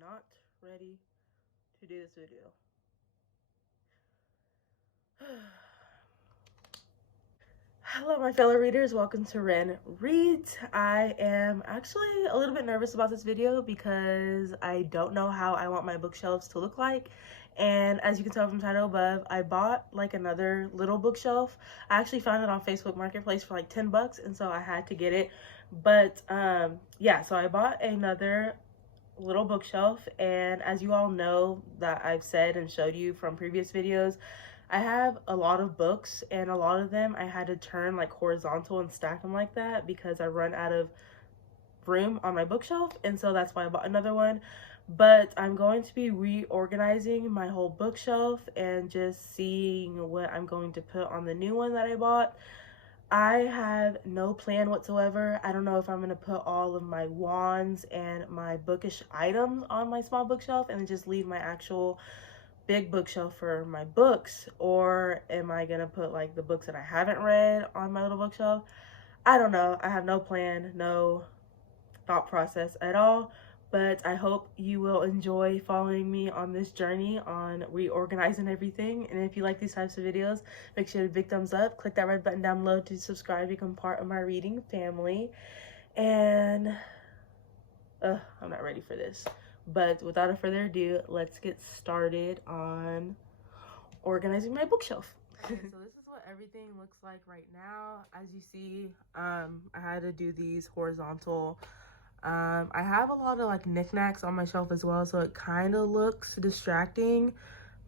not ready to do this video. Hello, my fellow readers. Welcome to Ren Reads. I am actually a little bit nervous about this video because I don't know how I want my bookshelves to look like. And as you can tell from the title above, I bought like another little bookshelf. I actually found it on Facebook Marketplace for like 10 bucks, and so I had to get it. But yeah, so I bought another little bookshelf, and as you all know that I've said and showed you from previous videos, I have a lot of books, and a lot of them I had to turn like horizontal and stack them like that because I run out of room on my bookshelf, and so that's why I bought another one. But I'm going to be reorganizing my whole bookshelf and just seeing what I'm going to put on the new one that I bought. I have no plan whatsoever. I don't know if I'm going to put all of my wands and my bookish items on my small bookshelf and just leave my actual big bookshelf for my books, or am I going to put like the books that I haven't read on my little bookshelf. I don't know. I have no plan, no thought process at all. But I hope you will enjoy following me on this journey on reorganizing everything. And if you like these types of videos, make sure to big thumbs up. Click that red button down below to subscribe, become part of my reading family. And I'm not ready for this. But without further ado, let's get started on organizing my bookshelf. Okay, so this is what everything looks like right now. As you see, I had to do these horizontal. I have a lot of like knickknacks on my shelf as well, so it kind of looks distracting.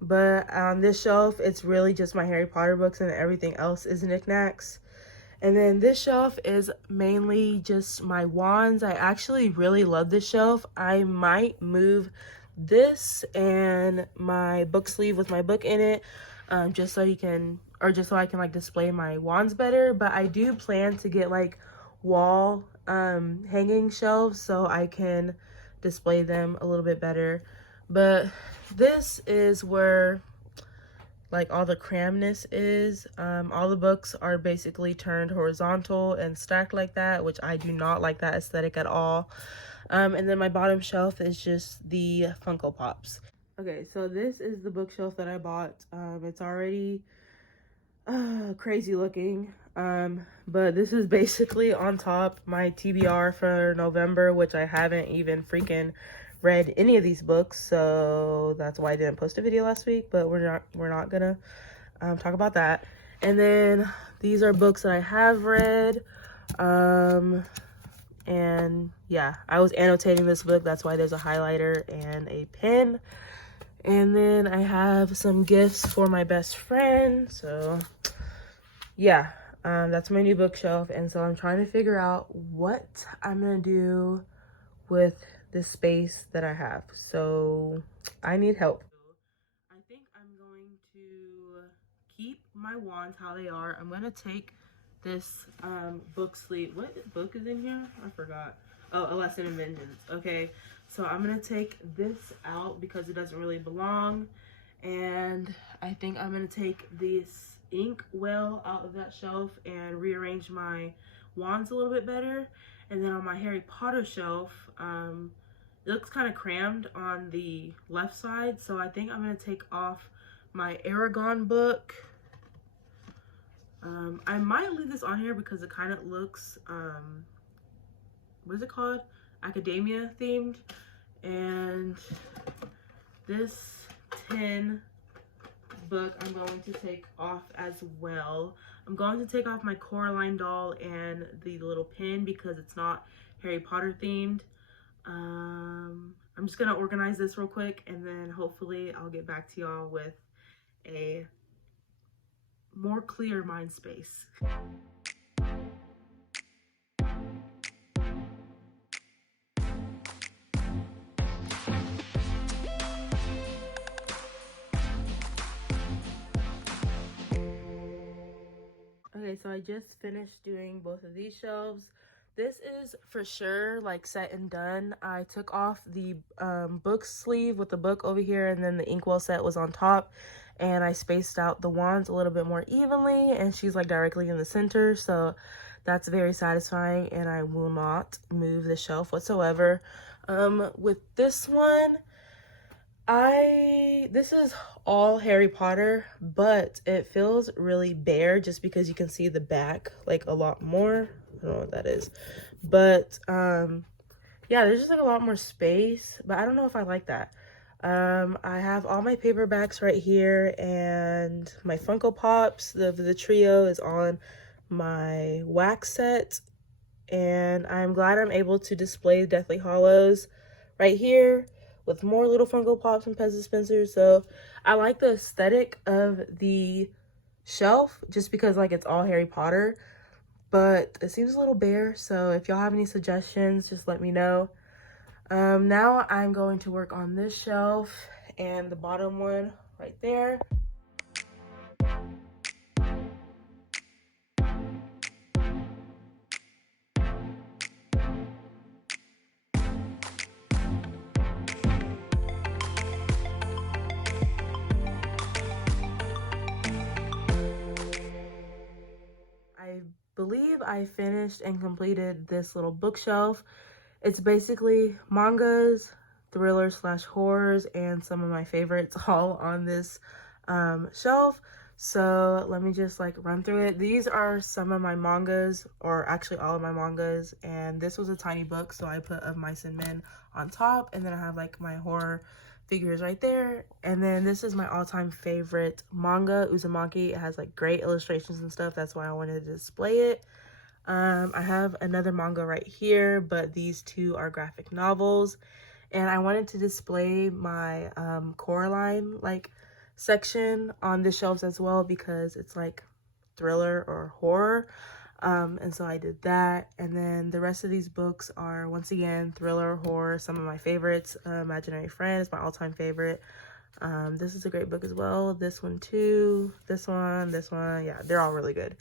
But on this shelf, it's really just my Harry Potter books, and everything else is knickknacks. And then this shelf is mainly just my wands. I actually really love this shelf. I might move this and my book sleeve with my book in it, just so I can like display my wands better. But I do plan to get like wall hanging shelves so I can display them a little bit better. But this is where like all the cramness is. All the books are basically turned horizontal and stacked like that, which I do not like that aesthetic at all. And then my bottom shelf is just the Funko Pops. Okay, so this is the bookshelf that I bought. It's already crazy looking, but this is basically on top my TBR for November, which I haven't even freaking read any of these books, so that's why I didn't post a video last week. But we're not gonna talk about that. And then these are books that I have read, and yeah, I was annotating this book, that's why there's a highlighter and a pen. And then I have some gifts for my best friend. So yeah, that's my new bookshelf. And so I'm trying to figure out what I'm gonna do with this space that I have. So I need help. I think I'm going to keep my wands how they are. I'm gonna take this book sleeve. What book is in here? I forgot. Oh, A Lesson in Vengeance. Okay, so I'm gonna take this out because it doesn't really belong. And I think I'm gonna take this ink well out of that shelf and rearrange my wands a little bit better. And then on my Harry Potter shelf, it looks kind of crammed on the left side, so I think I'm gonna take off my Aragon book. I might leave this on here because it kind of looks, what is it called? Academia themed. And this 10 book I'm going to take off as well. I'm going to take off my Coraline doll and the little pin because it's not Harry Potter themed. I'm just gonna organize this real quick, and then hopefully I'll get back to y'all with a more clear mind space. Okay, so I just finished doing both of these shelves. This is for sure like set and done. I took off the book sleeve with the book over here, and then the inkwell set was on top, and I spaced out the wands a little bit more evenly, and she's like directly in the center, so That's very satisfying, and I will not move the shelf whatsoever. With this one, this is all Harry Potter, but it feels really bare just because you can see the back like a lot more. I don't know what that is, but yeah, there's just like a lot more space, but I don't know if I like that. I have all my paperbacks right here, and my Funko Pops. The trio is on my wax set, and I'm glad I'm able to display Deathly Hollows right here with more little Funko Pops and Pez dispensers. So I like the aesthetic of the shelf just because like it's all Harry Potter, but it seems a little bare. So if y'all have any suggestions, just let me know. Now I'm going to work on this shelf and the bottom one right there. I believe I finished and completed this little bookshelf. It's basically mangas, thrillers slash horrors, and some of my favorites all on this shelf. So let me just like run through it. These are some of my mangas, or actually all of my mangas, and this was a tiny book, so I put Of Mice and Men on top, and then I have like my horror figures right there. And then this is my all-time favorite manga, Uzumaki. It has like great illustrations and stuff. That's why I wanted to display it. I have another manga right here, but these two are graphic novels, and I wanted to display my Coraline like section on the shelves as well because it's like thriller or horror. And so I did that, and then the rest of these books are once again thriller, horror, some of my favorites. Imaginary Friend is my all-time favorite. This is a great book as well. This one too, this one, yeah, they're all really good.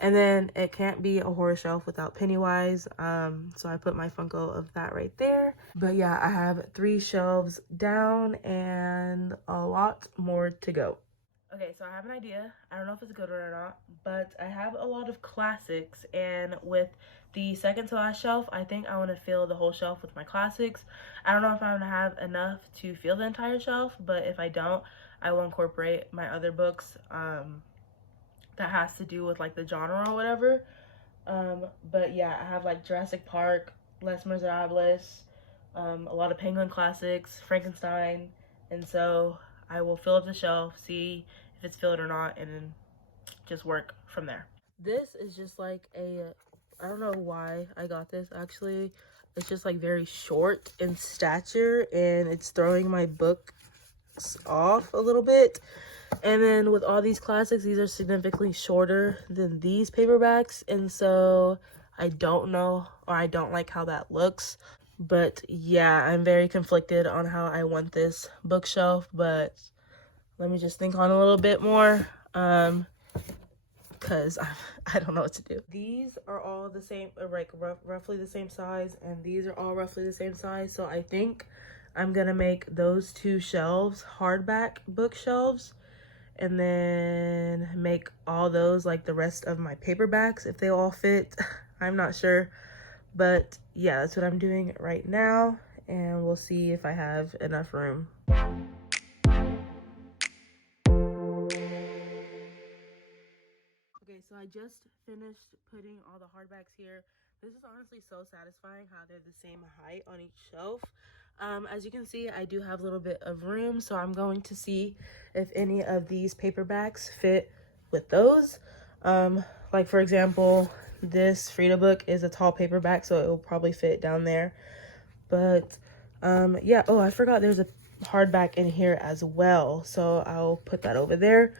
And then it can't be a horror shelf without Pennywise, so I put my Funko of that right there. But yeah, I have 3 shelves down and a lot more to go. Okay, so I have an idea. I don't know if it's a good one or not, but I have a lot of classics, and with the second to last shelf, I think I want to fill the whole shelf with my classics. I don't know if I'm going to have enough to fill the entire shelf, but if I don't, I will incorporate my other books that has to do with like the genre or whatever. But yeah, I have like Jurassic Park, Les Miserables, a lot of Penguin classics, Frankenstein, and so I will fill up the shelf, see if it's filled or not, and then just work from there. This is just like I don't know why I got this actually. It's just like very short in stature, and it's throwing my books off a little bit. And then with all these classics, these are significantly shorter than these paperbacks, and so I don't know, or I don't like how that looks. But yeah, I'm very conflicted on how I want this bookshelf, but let me just think on a little bit more, because I don't know what to do. These are all the same, like roughly the same size, and these are all roughly the same size, so I think I'm gonna make those 2 shelves hardback bookshelves, and then make all those like the rest of my paperbacks if they all fit. I'm not sure, but yeah, that's what I'm doing right now, and we'll see if I have enough room. Okay, so I just finished putting all the hardbacks here. This is honestly so satisfying how they're the same height on each shelf. As you can see, I do have a little bit of room, so I'm going to see if any of these paperbacks fit with those. Like for example, this Frida book is a tall paperback, so it will probably fit down there. But yeah, oh, I forgot there's a hardback in here as well, so I'll put that over there.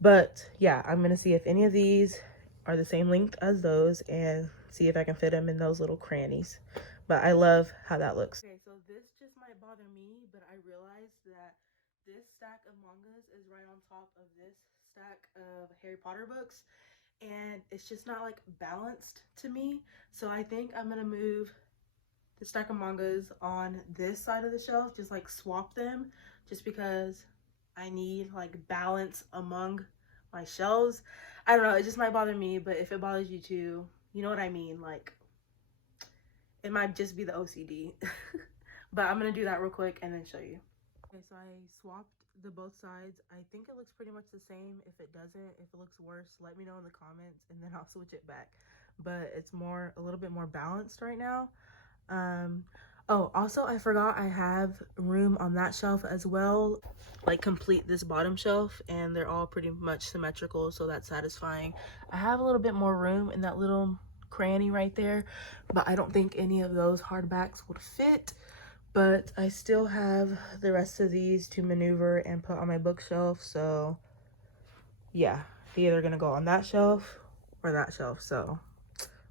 But yeah, I'm gonna see if any of these are the same length as those and see if I can fit them in those little crannies. But I love how that looks. Okay, so this just might bother me, but I realized that this stack of mangas is right on top of this stack of Harry Potter books, and it's just not like balanced to me. So I think I'm gonna move the stack of mangas on this side of the shelf, just like swap them, just because I need like balance among my shelves. I don't know, it just might bother me, but if it bothers you too, You know what I mean? Like, it might just be the OCD. But I'm gonna do that real quick and then show you. Okay, so I swapped the both sides. I think it looks pretty much the same. If it doesn't, if it looks worse, let me know in the comments and then I'll switch it back. But it's a little bit more balanced right now. Oh, also I forgot I have room on that shelf as well, like complete this bottom shelf, and they're all pretty much symmetrical, so that's satisfying. I have a little bit more room in that little cranny right there, but I don't think any of those hardbacks would fit. But I still have the rest of these to maneuver and put on my bookshelf, so yeah, they're either gonna go on that shelf or that shelf, so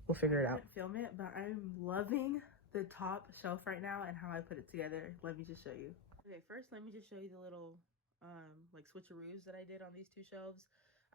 we'll figure it out. I didn't film it, but I'm loving the top shelf right now and how I put it together. Let me just show you. Okay, first let me just show you the little like switcheroos that I did on these two shelves.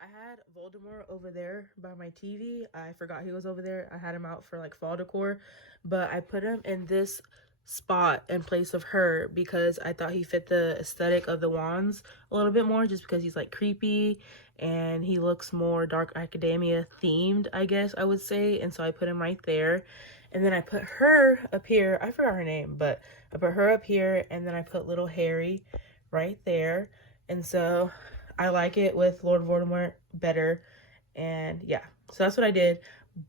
I had Voldemort over there by my TV. I forgot he was over there. I had him out for like fall decor, but I put him in this spot in place of her because I thought he fit the aesthetic of the wands a little bit more, just because he's like creepy and he looks more dark academia themed, I guess I would say. And so I put him right there, and then I put her up here. I forgot her name, but I put her up here, and then I put little Harry right there. And so I like it with Lord Voldemort better, and yeah, so that's what I did.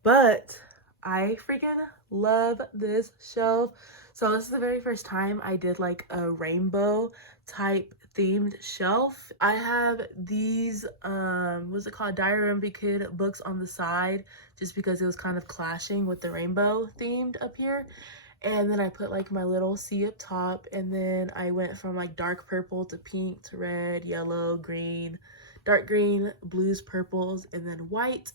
But I freaking love this shelf. So this is the very first time I did like a rainbow type themed shelf. I have these what's it called, Diary of a Wimpy Kid books on the side, just because it was kind of clashing with the rainbow themed up here. And then I put like my little C up top, and then I went from like dark purple to pink to red, yellow, green, dark green, blues, purples, and then white.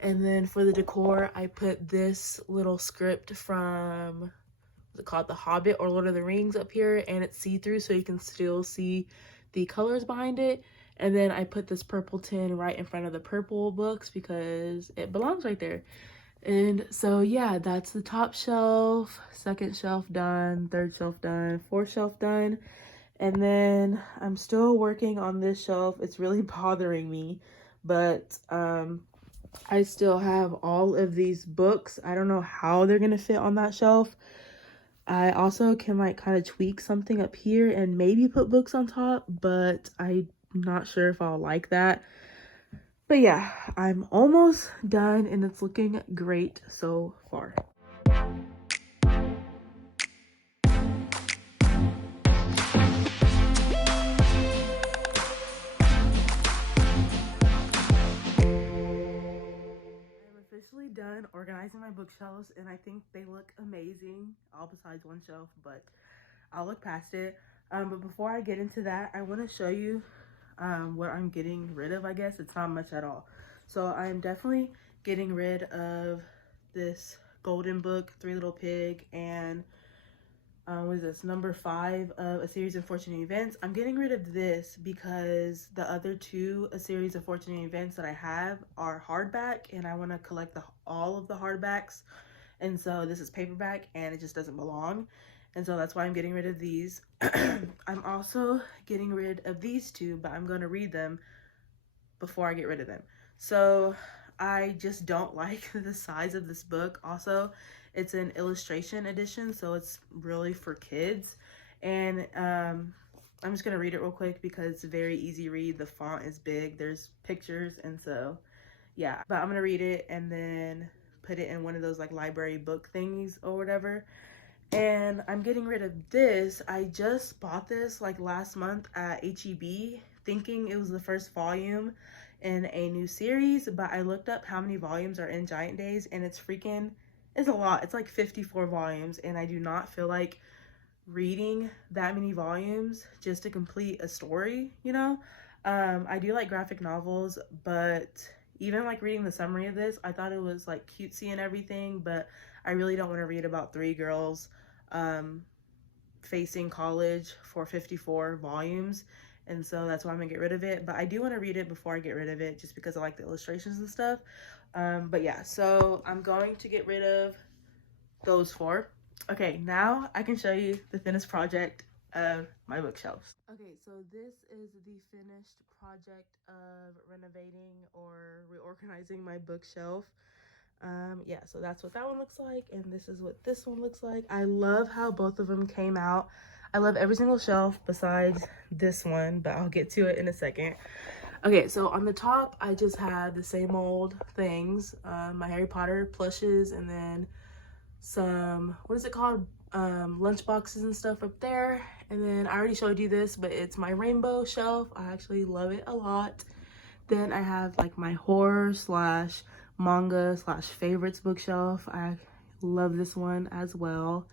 And then for the decor, I put this little script from, what's it called, The Hobbit or Lord of the Rings up here, and it's see-through, so you can still see the colors behind it. And then I put this purple tin right in front of the purple books because it belongs right there. And so yeah, that's the top shelf, second shelf done, third shelf done, fourth shelf done. And then I'm still working on this shelf. It's really bothering me, but I still have all of these books. I don't know how they're gonna fit on that shelf. I also can like kind of tweak something up here and maybe put books on top, but I'm not sure if I'll like that. But yeah, I'm almost done and it's looking great so far. Officially done organizing my bookshelves, and I think they look amazing, all besides one shelf, but I'll look past it. But before I get into that, I want to show you what I'm getting rid of. I guess it's not much at all. So I'm definitely getting rid of this golden book, Three Little Pig, and what is this, number 5 of A Series of Fortunate Events. I'm getting rid of this because the other two A Series of Fortunate Events that I have are hardback, and I want to collect all of the hardbacks, and so this is paperback and it just doesn't belong, and so that's why I'm getting rid of these. I'm also getting rid of these two, but I'm going to read them before I get rid of them. So I just don't like the size of this book. Also, it's an illustration edition, so it's really for kids. And I'm just gonna read it real quick because it's a very easy read. The font is big, there's pictures, and so yeah. But I'm gonna read it and then put it in one of those like library book thingies or whatever. And I'm getting rid of this. I just bought this like last month at HEB, thinking it was the first volume in a new series, but I looked up how many volumes are in Giant Days, and it's a lot. It's like 54 volumes, and I do not feel like reading that many volumes just to complete a story, you know? I do like graphic novels, but even like reading the summary of this, I thought it was like cutesy and everything, but I really don't want to read about 3 girls facing college for 54 volumes. And so that's why I'm gonna get rid of it. But I do want to read it before I get rid of it, just because I like the illustrations and stuff. But yeah, so I'm going to get rid of those 4. Okay, now I can show you the finished project of my bookshelves. Okay, so this is the finished project of renovating or reorganizing my bookshelf. Yeah, so that's what that one looks like, and this is what this one looks like. I love how both of them came out. I love every single shelf besides this one, but I'll get to it in a second. Okay, so on the top, I just have the same old things, my Harry Potter plushes, and then some, what is it called, lunch boxes and stuff up there. And then I already showed you this, but it's my rainbow shelf. I actually love it a lot. Then I have like my horror slash manga slash favorites bookshelf. I love this one as well.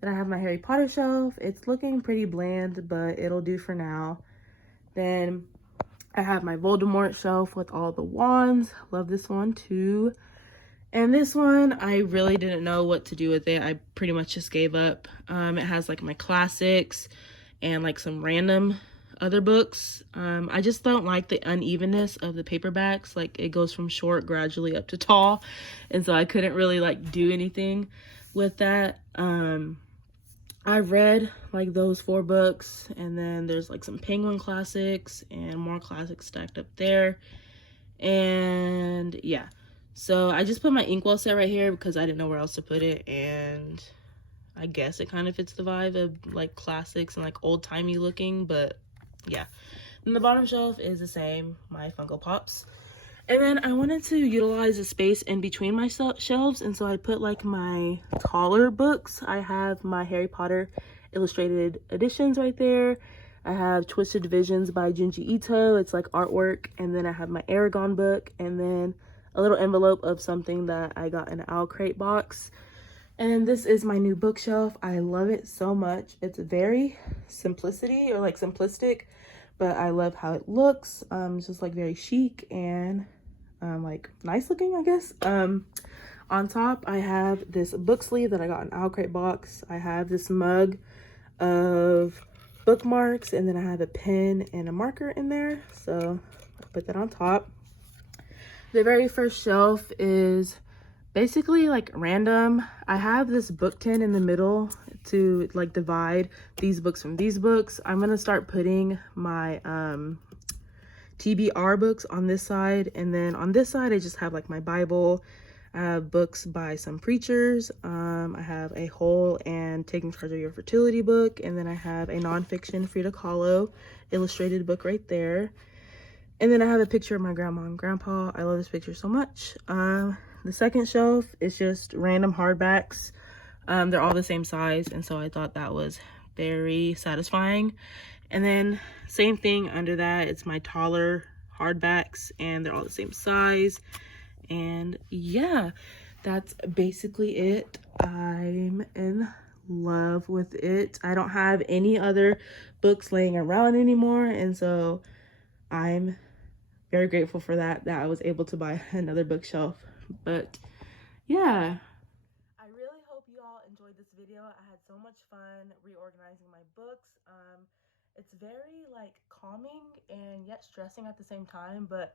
Then I have my Harry Potter shelf. It's looking pretty bland, but it'll do for now. Then I have my Voldemort shelf with all the wands. Love this one too. And this one, I really didn't know what to do with it. I pretty much just gave up. It has like my classics and like some random other books. I just don't like the unevenness of the paperbacks. Like it goes from short gradually up to tall. And so I couldn't really like do anything with that. I read like those 4 books, and then there's like some Penguin classics and more classics stacked up there. And yeah, so I just put my inkwell set right here because I didn't know where else to put it, and I guess it kind of fits the vibe of like classics and like old-timey looking, but yeah. And the bottom shelf is the same, my Funko Pops. And then I wanted to utilize the space in between my shelves, and so I put like my taller books. I have my Harry Potter illustrated editions right there. I have Twisted Visions by Junji Ito. It's like artwork. And then I have my Aragon book, and then a little envelope of something that I got in an Owl Crate box. And this is my new bookshelf. I love it so much. It's very simplistic, but I love how it looks. It's just like very chic and like nice looking, I guess. On top, I have this book sleeve that I got in an Owl Crate box. I have this mug of bookmarks, and then I have a pen and a marker in there, so I'll put that on top. The very first shelf is basically like random. I have this book tin in the middle to like divide these books from these books. I'm gonna start putting my TBR books on this side, and then on this side I just have like my Bible. I have books by some preachers. I have a Whole and Taking Charge of Your Fertility book, and then I have a nonfiction Frida Kahlo illustrated book right there. And then I have a picture of my grandma and grandpa. I love this picture so much. The second shelf is just random hardbacks. They're all the same size, and so I thought that was very satisfying. And then same thing under that, it's my taller hardbacks, and they're all the same size. And yeah, that's basically it. I'm in love with it. I don't have any other books laying around anymore, and so I'm very grateful for that I was able to buy another bookshelf. But yeah, I really hope you all enjoyed this video. I had so much fun reorganizing my books. It's very like calming and yet stressing at the same time, but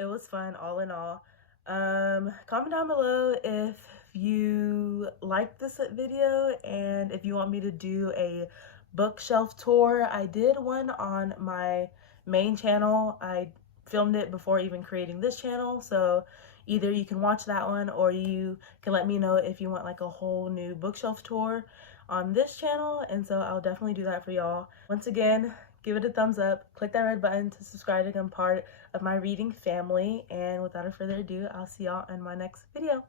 it was fun all in all. Comment down below if you liked this video and if you want me to do a bookshelf tour. I did one on my main channel. I filmed it before even creating this channel, so either you can watch that one or you can let me know if you want like a whole new bookshelf tour on this channel, and so I'll definitely do that for y'all. Once again, give it a thumbs up, click that red button to subscribe to become part of my reading family, and without further ado, I'll see y'all in my next video.